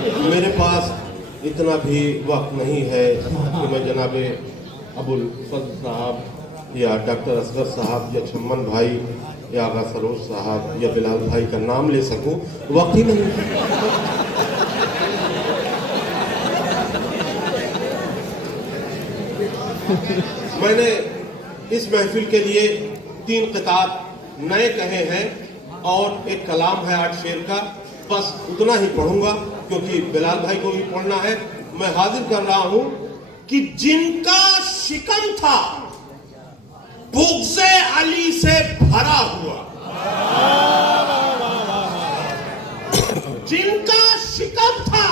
मेरे पास इतना भी वक्त नहीं है कि मैं जनाब अबुल फजल साहब या डॉक्टर असगर साहब या छम्मन भाई या आगा सरोज साहब या बिलाल भाई का नाम ले सकूं, वक्त ही नहीं है। मैंने इस महफिल के लिए 3 किताब नए कहे हैं और एक कलाम है 8 शेर का, बस उतना ही पढ़ूंगा क्योंकि बिलाल भाई को भी पढ़ना है। मैं हाजिर कर रहा हूं कि जिनका शिकम था बुग़्ज़े अली से भरा हुआ, जिनका शिकम था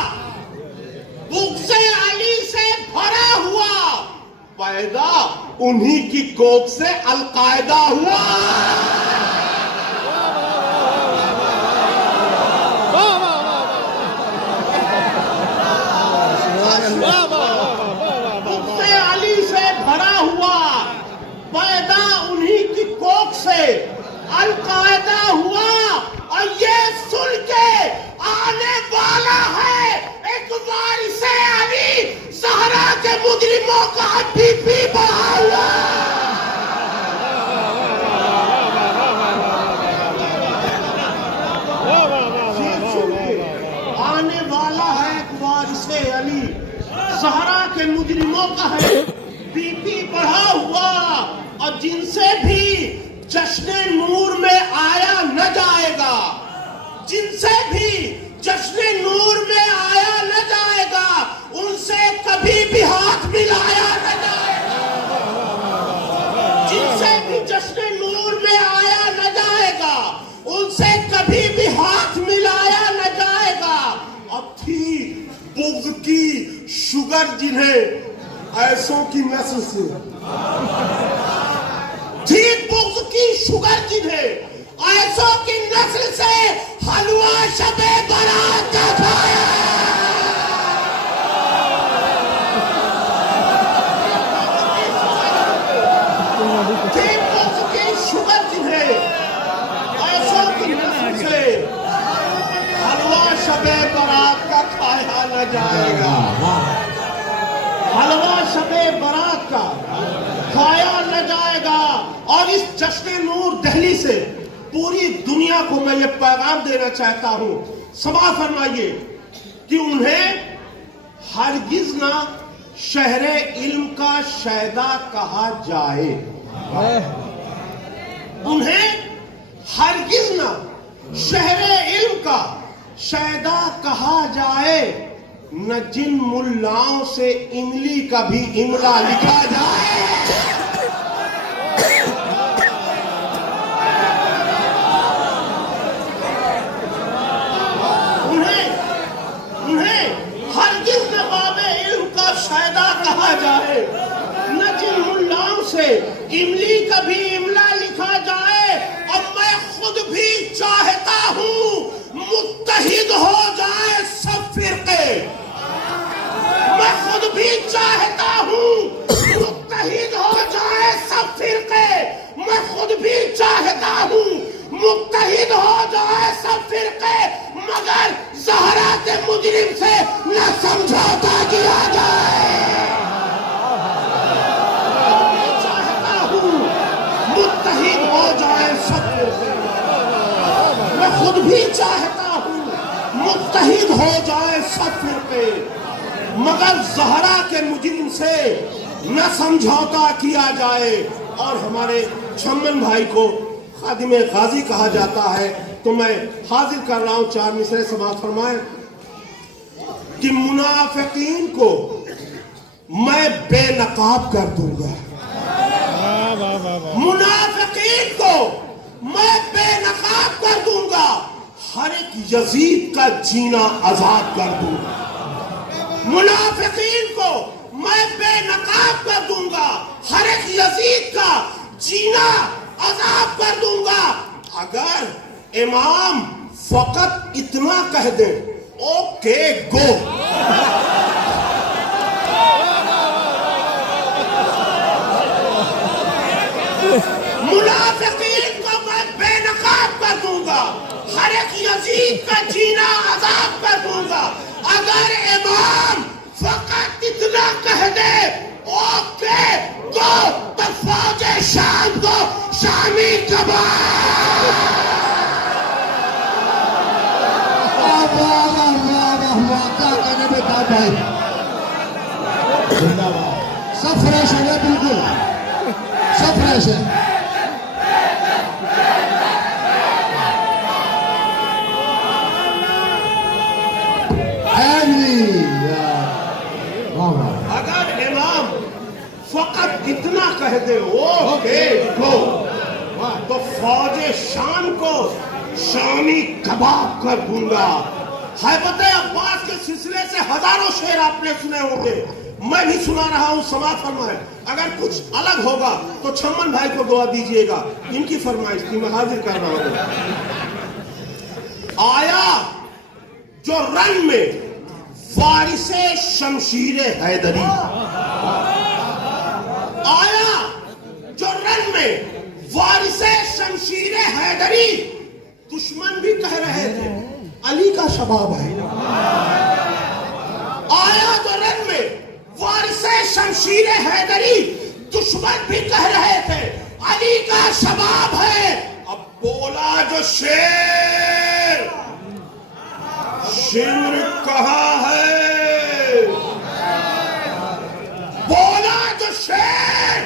बुग़्ज़े अली से भरा हुआ, पैदा उन्हीं की कोख से अलकायदा हुआ। बुग़्ज़े अली से भरा हुआ, पैदा उन्हीं की कोख से अलकायदा हुआ। और ये सुन के आने वाला है एक वारिसे अली, ज़हरा के मुजरिमों का बीपी बढ़ा हुआ। आने वाला है एक वारिसे अली, ज़हरा के मुजरिमों का है बीपी बढ़ा हुआ। और जिनसे भी जश्ने नूर में आया न जाएगा, जिनसे भी जश्ने नूर में आया न जाएगा, उनसे कभी भी हाथ मिलाया न जाएगा। जिनसे भी जश्ने नूर में आया न जाएगा, उनसे कभी भी हाथ मिलाया न जाएगा। अब थी बुग़्ज़ की शुगर जिन्हें ऐसों की नस्ल से, थी बुग़्ज़ की शुगर जिन्हें ऐसों की नस्ल से, हलवा शबे बारात का खाया। थी बुग़्ज़ की शुगर जिन्हें ऐसों की नस्ल से, हलवा शबे बारात का खाया न जाएगा। हलवा शबे बारात का खाया न जाएगा। और इस जश्न नूर दिल्ली से पूरी दुनिया को मैं ये पैगाम देना चाहता हूं, समा फरमाइए कि उन्हें हरगिज ना शहरे इल्म का शैदा कहा जाए। उन्हें हरगिज ना शहरे इल्म का शैदा कहा जाए, न जिन मुल्लाओं से इमली का भी इमला लिखा जाए। उन्हें हरगिज़ नवाबे इल्म का शायदा कहा जाए, न जिन मुल्लाओं से इमली का भी इमला लिखा जाए। और मैं खुद भी चाहता हूं मुत्तहिद हो जाए सब फिरके। मैं खुद भी चाहता हूं मुत्तहिद हो जाए सब फिरके। मैं खुद भी चाहता हूं मुत्तहिद हो जाए सब फिरके, मगर ज़हरा के मुजरिम से न समझौता किया जाए। मैं चाहता हूं मुत्तहिद हो जाए सब फिरके। मैं खुद भी चाहता हूं मुत्तहिद हो जाए सब फिरके, मगर ज़हरा के मुजरिम से न समझौता किया जाए। और हमारे छम्मन भाई को खादिम गाजी कहा जाता है, तो मैं हाजिर कर रहा हूं 4 मिसरे समाअत फरमाए कि मुनाफिकीन को मैं बेनकाब कर दूंगा। मुनाफिकीन को मैं बेनकाब कर दूंगा। हर एक यजीद का जीना आजाद कर दूंगा। मुनाफिकीन को मैं बेनकाब कर दूंगा। हर एक यजीद का जीना आजाद कर दूंगा। अगर इमाम फकत इतना कह दे, ओके गो। मुनाफिकीन को मैं बेनकाब कर दूंगा। हर एक यजीद का जीना आजाद कर दूंगा। भाई, जिंदाबाद। सब फ्रेश हो गए, बिल्कुल सब फ्रेश है। अगर इमाम फकत इतना कह दे ओके तो फौजे शाम को शामी कबाब कर दूंगा। हैबत अब्बास के सिलसिले से हजारों शेर आपने सुने होंगे, मैं भी सुना रहा हूं, समाज फरमाए। अगर कुछ अलग होगा तो छम्मन भाई को दुआ दीजिएगा, इनकी फरमाइश थी, मैं हाजिर कर रहा हूं। आया जो रंग में वारिसे शमशीर हैदरी, आया जो रंग में वारिसे शमशीर हैदरी, दुश्मन भी कह रहे थे अली का शबाब है। आया जो रंग में वारिसे शमशीर हैदरी, दुश्मन भी कह रहे थे अली का शबाब है। अब बोला जो शेर, शिमर कहाँ है? बोला जो शेर,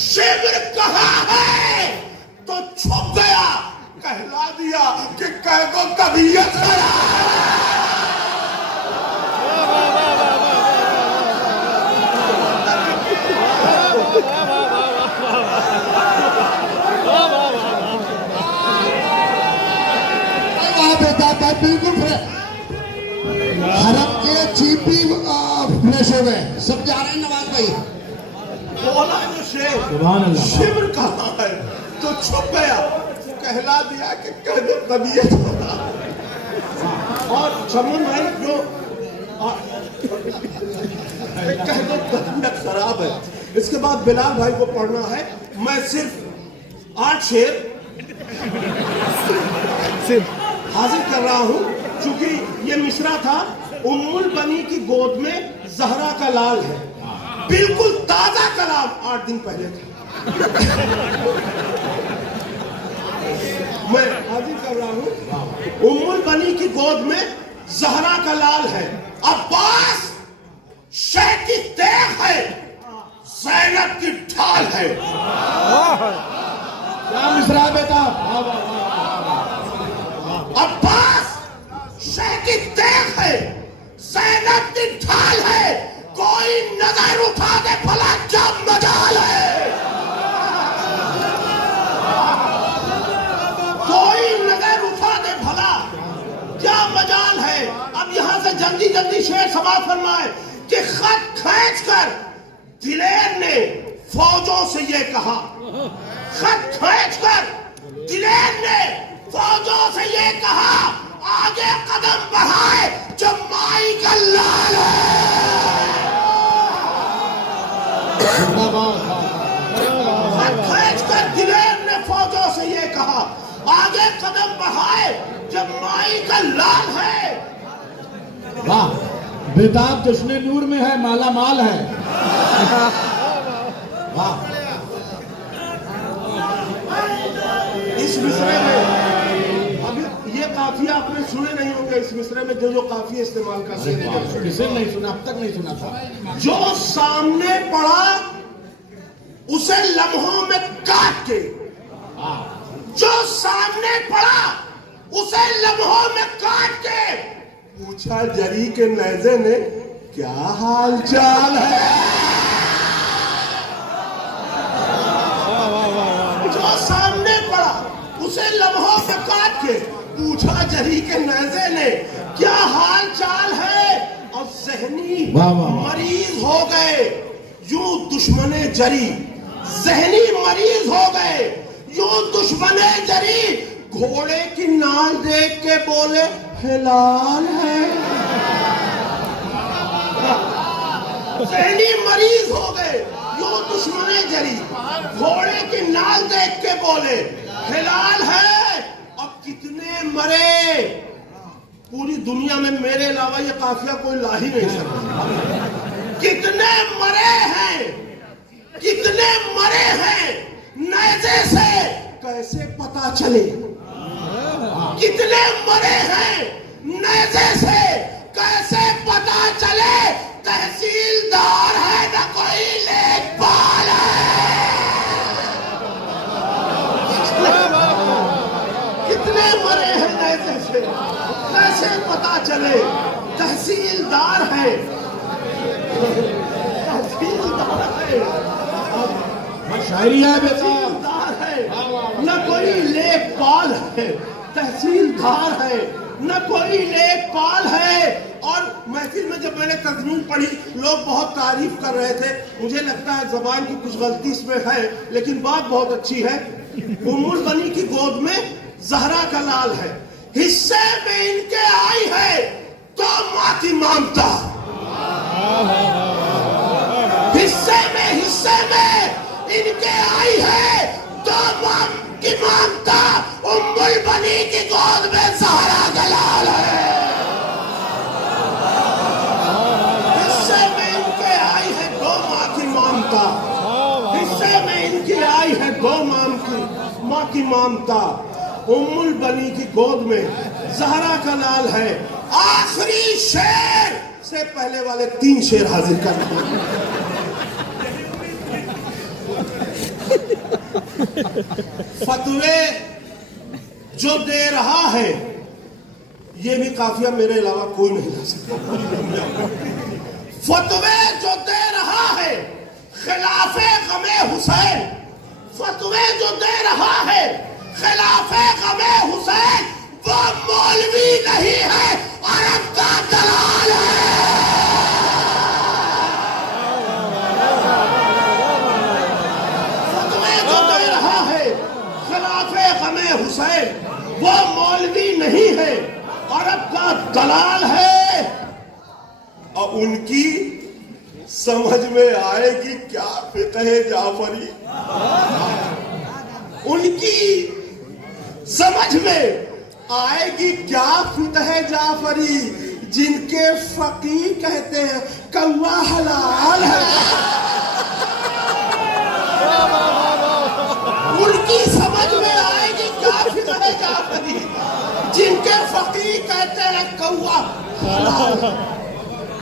शिमर कहाँ है? तो छुप गया, कहला दिया कि कह को तबीयत खराब। बिल्कुल हरम के चीफ भी फ्रेश हो गए, सब जा रहे हैं नवाज भाई। बोला जो शेर, शिमर कहाँ है? तो छुप गया, कहला दिया कि कह दो तबीयत खराब। और चमन भाई जो कह दो तबीयत खराब है। इसके बाद बिलाल भाई को पढ़ना है। मैं सिर्फ 8 शेर हाजिर कर रहा हूं, क्योंकि ये मिसरा था, उम्मुल बनी की गोद में जहरा का लाल है, बिल्कुल ताजा कलाम 8 दिन पहले था। मैं हाजिर कर रहा हूं, उम्मुल बनी की गोद में जहरा का लाल है, अब्बास शह की तेग है, ज़ैनब की ढाल है। क्या मिसरा बेटा? अब्बास शह की तेग है, ज़ैनब की ढाल है, कोई नजर उठा दे भला क्या मजाल है? कोई नजर उठा दे भला क्या मजाल है? अब यहां से जल्दी जल्दी शेर समाप्त फरमाए कि खत खींच कर दिलेर ने फौजों से ये कहा, खत खींच कर दिलेर ने फौजों से ये कहा, आगे कदम बढ़ाए जो माई का लाल है। खत खींच कर दिलेर ने फौजों से ये कहा, आगे कदम बढ़ाए जब माई का लाल है। वाह, बेताब जश्न नूर में है, माला माल है। वाह, इस मिसरे में अभी ये काफिया आपने सुने नहीं होंगे, इस मिसरे में जो काफिया इस्तेमाल करते हैं, किसी नहीं सुना, अब तक नहीं सुना था। जो सामने पड़ा उसे लम्हों में काट के, जो सामने पड़ा उसे लम्हों में काट के पूछा जरी के नैज़े ने क्या हाल चाल है। जो सामने पड़ा उसे लम्हों में काट के पूछा जरी के नैज़े ने क्या हाल चाल है। और ज़हनी मरीज हो गए यूं दुश्मने जरी, ज़हनी मरीज हो गए यूं दुश्मने जरी, घोड़े की नाल देख के बोले हिलाल है। ज़हनी मरीज हो गए यूं दुश्मने जरी, घोड़े की नाल देख के बोले हिलाल है। अब कितने मरे, पूरी दुनिया में मेरे अलावा ये काफिया कोई ला ही नहीं सकता। कितने मरे हैं, कितने मरे हैं, नेज़े से कैसे पता चले। कितने मरे हैं, नेज़े से कैसे तहसीलदार है न कोई लेखपाल है। कितने मरे हैं ऐसे से, कैसे पता चले तहसीलदार है, तहसीलदार है, शायरी है बेटा, तहसीलदार है न कोई लेखपाल है, तहसीलदार है न कोई लेखपाल है। और महफिल में जब मैंने तर्जुमा पढ़ी लोग बहुत तारीफ कर रहे थे। मुझे लगता है जबान की कुछ गलती इसमें है, लेकिन बात बहुत अच्छी है। उम्मुल बनी की गोद में जहरा का लाल है, हिस्से में इनके आई है तो माँ की ममता, हिस्से में इनके आई है तो माँ की ममता। उम्मुल बनी की गोद में जहरा का लाल है, हिस्से में इनके आई है दो माँ की ममता, हिस्से में इनकी आई है दो माँ की ममता। उम्मुल बनी की गोद में जहरा का लाल है। आखिरी शेर से पहले वाले 3 शेर हाजिर करना। फतवे जो दे रहा है, ये भी काफिया मेरे अलावा कोई नहीं ला सकता। फतवे जो दे रहा है खिलाफे गमे हुसैन, फतवे जो दे रहा है खिलाफे गमे हुसैन, वो मौलवी नहीं है अरब का दलाल है। फतवे जो दे रहा है खिलाफे गमे हुसैन, वो मौलवी नहीं है अरब का दलाल है। और उनकी समझ में आएगी क्या फिक़्ह जाफरी, उनकी समझ में आएगी क्या फिक़्ह जाफरी, जिनके फकीह कहते हैं कौवा हलाल है। उनकी समझ में आएगी क्या फिक़्ह जाफरी, जिनके फकीह कहते हैं कौवा हलाल है,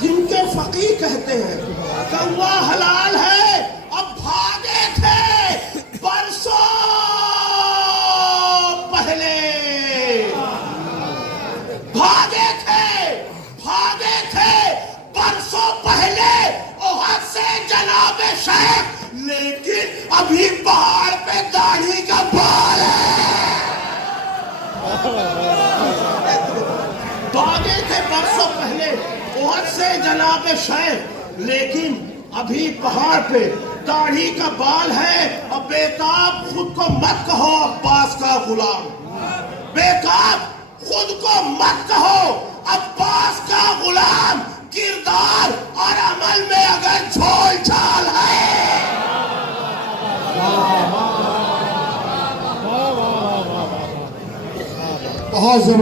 जिनके फकीह कहते हैं कौवा हलाल है। अब भागे थे बरसों पहले, भागे थे बरसों पहले ओहद से जनाब शेख, लेकिन अभी पहाड़ पे दाढ़ी का बाल है। भागे थे बरसों पहले ओहद से जनाब शेख, लेकिन अभी पहाड़ पे दाढ़ी का बाल है। अब बेताब खुद को मत कहो अब्बास का गुलाम, बेताब खुद को मत कहो अब्बास का गुलाम। किरदार और अमल में अगर झोल छाल है, बहुत जबरदस्त।